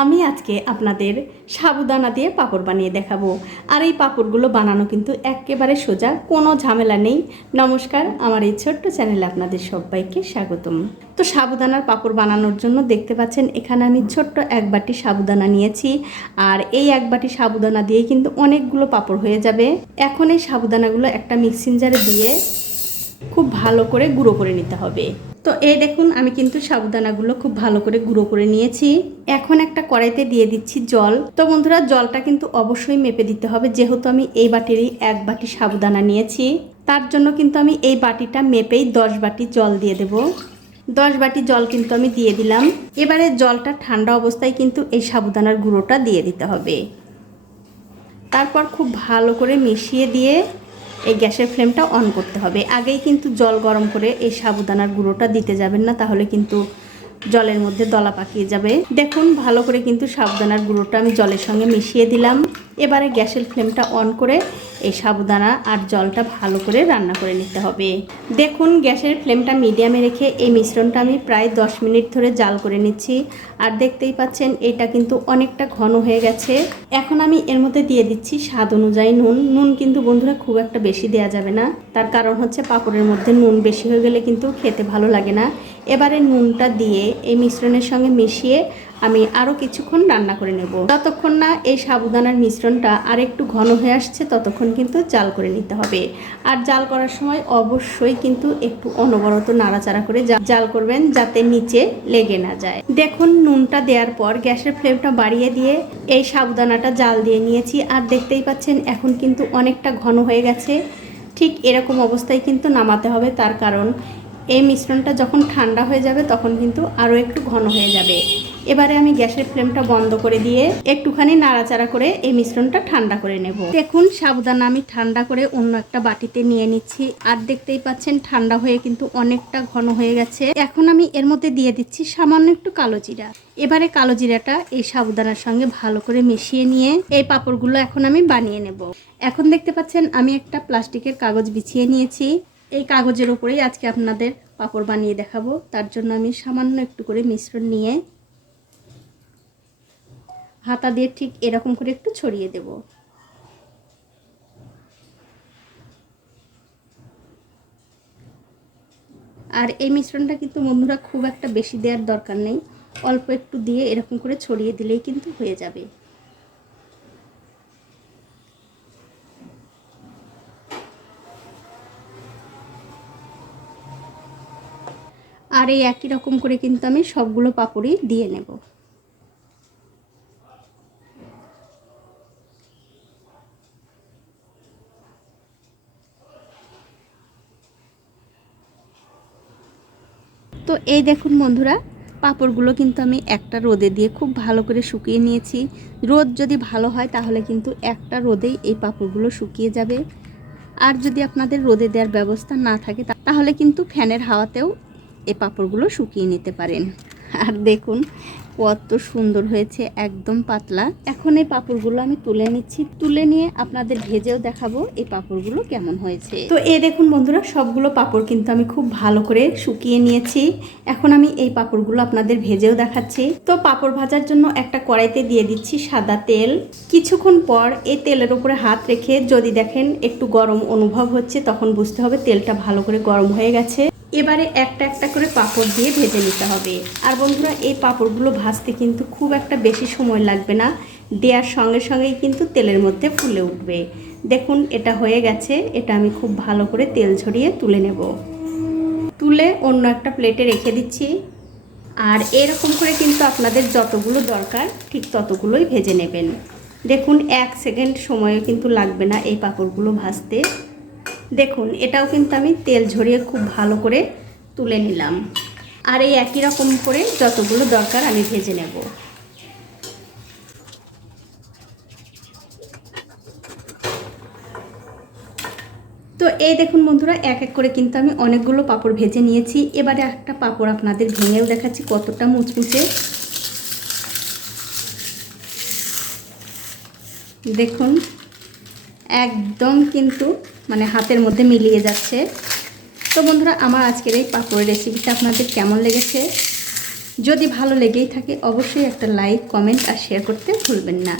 আমি আজকে আপনাদের সাবুদানা দিয়ে পাঁপড় বানিয়ে দেখাবো। আর এই পাঁপড়গুলো বানানো কিন্তু একেবারে সোজা, কোনো ঝামেলা নেই। নমস্কার, আমার এই ছোট্ট চ্যানেলে আপনাদের সবাইকে স্বাগতম। তো সাবুদানার পাঁপড় বানানোর জন্য দেখতে পাচ্ছেন, এখানে আমি ছোট্ট এক বাটি সাবুদানা নিয়েছি। আর এই এক বাটি সাবুদানা দিয়ে কিন্তু অনেকগুলো পাপড় হয়ে যাবে। এখন এই সাবুদানাগুলো একটা মিক্সিং জারে দিয়ে খুব ভালো করে গুঁড়ো করে নিতে হবে। তো এই দেখুন, আমি কিন্তু সাবুদানাগুলো খুব ভালো করে গুঁড়ো করে নিয়েছি। এখন একটা কড়াইতে দিয়ে দিচ্ছি জল। তো বন্ধুরা, জলটা কিন্তু অবশ্যই মেপে দিতে হবে। যেহেতু আমি এই বাটিরই এক বাটি সাবুদানা নিয়েছি, তার জন্য কিন্তু আমি এই বাটিটা মেপেই দশ বাটি জল দিয়ে দেব। দশ বাটি জল কিন্তু আমি দিয়ে দিলাম। এবারে জলটা ঠান্ডা অবস্থায় কিন্তু এই সাবুদানার গুঁড়োটা দিয়ে দিতে হবে। তারপর খুব ভালো করে মিশিয়ে দিয়ে এই গ্যাসের ফ্লেমটা অন করতে হবে। আগেই কিন্তু জল গরম করে এই সাবুদানার গুঁড়োটা দিতে যাবেন না, তাহলে কিন্তু জলের মধ্যে দলা পাকিয়ে যাবে। দেখুন, ভালো করে কিন্তু সাবুদানার গুঁড়োটা আমি জলের সঙ্গে মিশিয়ে দিলাম। এবারে গ্যাসের ফ্লেমটা অন করে এই সাবুদানা আর জলটা ভালো করে রান্না করে নিতে হবে। দেখুন, গ্যাসের ফ্লেমটা মিডিয়ামে রেখে এই মিশ্রণটা আমি প্রায় 10 মিনিট ধরে জাল করে নিচ্ছি। আর দেখতেই পাচ্ছেন, এটা কিন্তু অনেকটা ঘন হয়ে গেছে। এখন আমি এর মধ্যে দিয়ে দিচ্ছি স্বাদ অনুযায়ী নুন। নুন কিন্তু বন্ধুরা খুব একটা বেশি দেওয়া যাবে না। তার কারণ হচ্ছে পাঁপড়ের মধ্যে নুন বেশি হয়ে গেলে কিন্তু খেতে ভালো লাগে না। এবারে নুনটা দিয়ে এই মিশ্রণের সঙ্গে মিশিয়ে আমি আরও কিছুক্ষণ রান্না করে নেব। ততক্ষণ না এই সাবুদানার মিশ্রণটা আর একটু ঘন হয়ে আসছে, ততক্ষণ কিন্তু জাল করে নিতে হবে। আর জাল করার সময় অবশ্যই কিন্তু একটু অনবরত নাড়াচাড়া করে জাল করবেন যাতে নিচে লেগে না যায়। দেখুন, নুনটা দেওয়ার পর গ্যাসের ফ্লেমটা বাড়িয়ে দিয়ে এই সাবুদানাটা জাল দিয়ে নিয়েছি। আর দেখতেই পাচ্ছেন, এখন কিন্তু অনেকটা ঘন হয়ে গেছে। ঠিক এরকম অবস্থায় কিন্তু নামাতে হবে, তার কারণ এই মিশ্রণটা যখন ঠান্ডা হয়ে যাবে, তখন কিন্তু আরও একটু ঘন হয়ে যাবে। এবারে আমি গ্যাসের ফ্লেমটা বন্ধ করে দিয়ে একটুখানি নাড়াচাড়া করে এই মিশ্রণটা ঠান্ডা করে নেব। দেখুন, সাবধানে আমি ঠান্ডা করে অন্য একটা বাটিতে নিয়ে নিচ্ছি। আর দেখতেই পাচ্ছেন, ঠান্ডা হয়ে কিন্তু অনেকটা ঘন হয়ে গেছে। এখন আমি এর মধ্যে দিয়ে দিচ্ছি সামান্য একটু কালো জিরা। এবারে কালো জিরাটা এই সাবুদানার সঙ্গে ভালো করে মিশিয়ে নিয়ে এই পাঁপড়গুলো এখন আমি বানিয়ে নেব। এখন দেখতে পাচ্ছেন, আমি একটা প্লাস্টিকের কাগজ বিছিয়ে নিয়েছি। এই কাগজের উপরেই আজকে আপনাদের পাপড় বানিয়ে দেখাবো। তার জন্য আমি সামান্য একটু করে মিশ্রণ নিয়ে হাতা দিয়ে ঠিক এরকম করে একটু ছড়িয়ে দেব। আর এই মিশ্রণটা কিন্তু বন্ধুরা খুব একটা বেশি দেওয়ার দরকার নেই। অল্প একটু দিয়ে এরকম করে ছড়িয়ে দিলেই কিন্তু হয়ে যাবে। আর এই একই রকম করে কিন্তু আমি সবগুলো পাপড়ি দিয়ে নেব। তো এই দেখুন বন্ধুরা, পাঁপড়গুলো কিন্তু আমি একটা রোদে দিয়ে খুব ভালো করে শুকিয়ে নিয়েছি। রোদ যদি ভালো হয় তাহলে কিন্তু একটা রোদেই এই পাঁপড়গুলো শুকিয়ে যাবে। আর যদি আপনাদের রোদে দেওয়ার ব্যবস্থা না থাকে তাহলে কিন্তু ফ্যানের হাওয়াতেও এই পাঁপড়গুলো শুকিয়ে নিতে পারেন। আর দেখুন, কত সুন্দর হয়েছে, একদম পাতলা। এখন এই পাঁপড়গুলো আমি তুলে নিচ্ছি। তুলে নিয়ে আপনাদের ভেজেও দেখাবো এই পাঁপড়গুলো কেমন হয়েছে। তো এ দেখুন বন্ধুরা, সবগুলো পাপড় কিন্তু আমি খুব ভালো করে শুকিয়ে নিয়েছি। এখন আমি এই পাঁপড়গুলো আপনাদের ভেজেও দেখাচ্ছি। তো পাঁপড় ভাজার জন্য একটা কড়াইতে দিয়ে দিচ্ছি সাদা তেল। কিছুক্ষণ পর এই তেলের উপরে হাত রেখে যদি দেখেন একটু গরম অনুভব হচ্ছে, তখন বুঝতে হবে তেলটা ভালো করে গরম হয়ে গেছে। এবারে একটা একটা করে পাঁপড় দিয়ে ভেজে নিতে হবে। আর বন্ধুরা, এই পাঁপড়গুলো ভাজতে কিন্তু খুব একটা বেশি সময় লাগবে না। দেওয়ার সঙ্গে সঙ্গেই কিন্তু তেলের মধ্যে ফুলে উঠবে। দেখুন, এটা হয়ে গেছে। এটা আমি খুব ভালো করে তেল ঝরিয়ে তুলে নেব। তুলে অন্য একটা প্লেটে রেখে দিচ্ছি। আর এরকম করে কিন্তু আপনাদের যতগুলো দরকার, ঠিক ততগুলোই ভেজে নেবেন। দেখুন, এক সেকেন্ড সময়ও কিন্তু লাগবে না এই পাঁপড়গুলো ভাজতে। দেখুন, এটাও কিন্তু আমি তেল ঝরিয়ে খুব ভালো করে তুলে নিলাম। আর এই একই রকম করে যতগুলো দরকার আমি ভেজে নেব। তো এই দেখুন বন্ধুরা, এক এক করে কিন্তু আমি অনেকগুলো পাপড় ভেজে নিয়েছি। এবারে একটা পাপড় আপনাদের ভেঙেও দেখাচ্ছি, কতটা মুচমুচে। দেখুন, একদম কিন্তু মানে হাতের মধ্যে মিলিয়ে যাচ্ছে। তো বন্ধুরা, আমার আজকের এই পাঁপড়ের রেসিপিটা আপনাদের কেমন লেগেছে? যদি ভালো লেগেই থাকে, অবশ্যই একটা লাইক কমেন্ট আর শেয়ার করতে ভুলবেন না।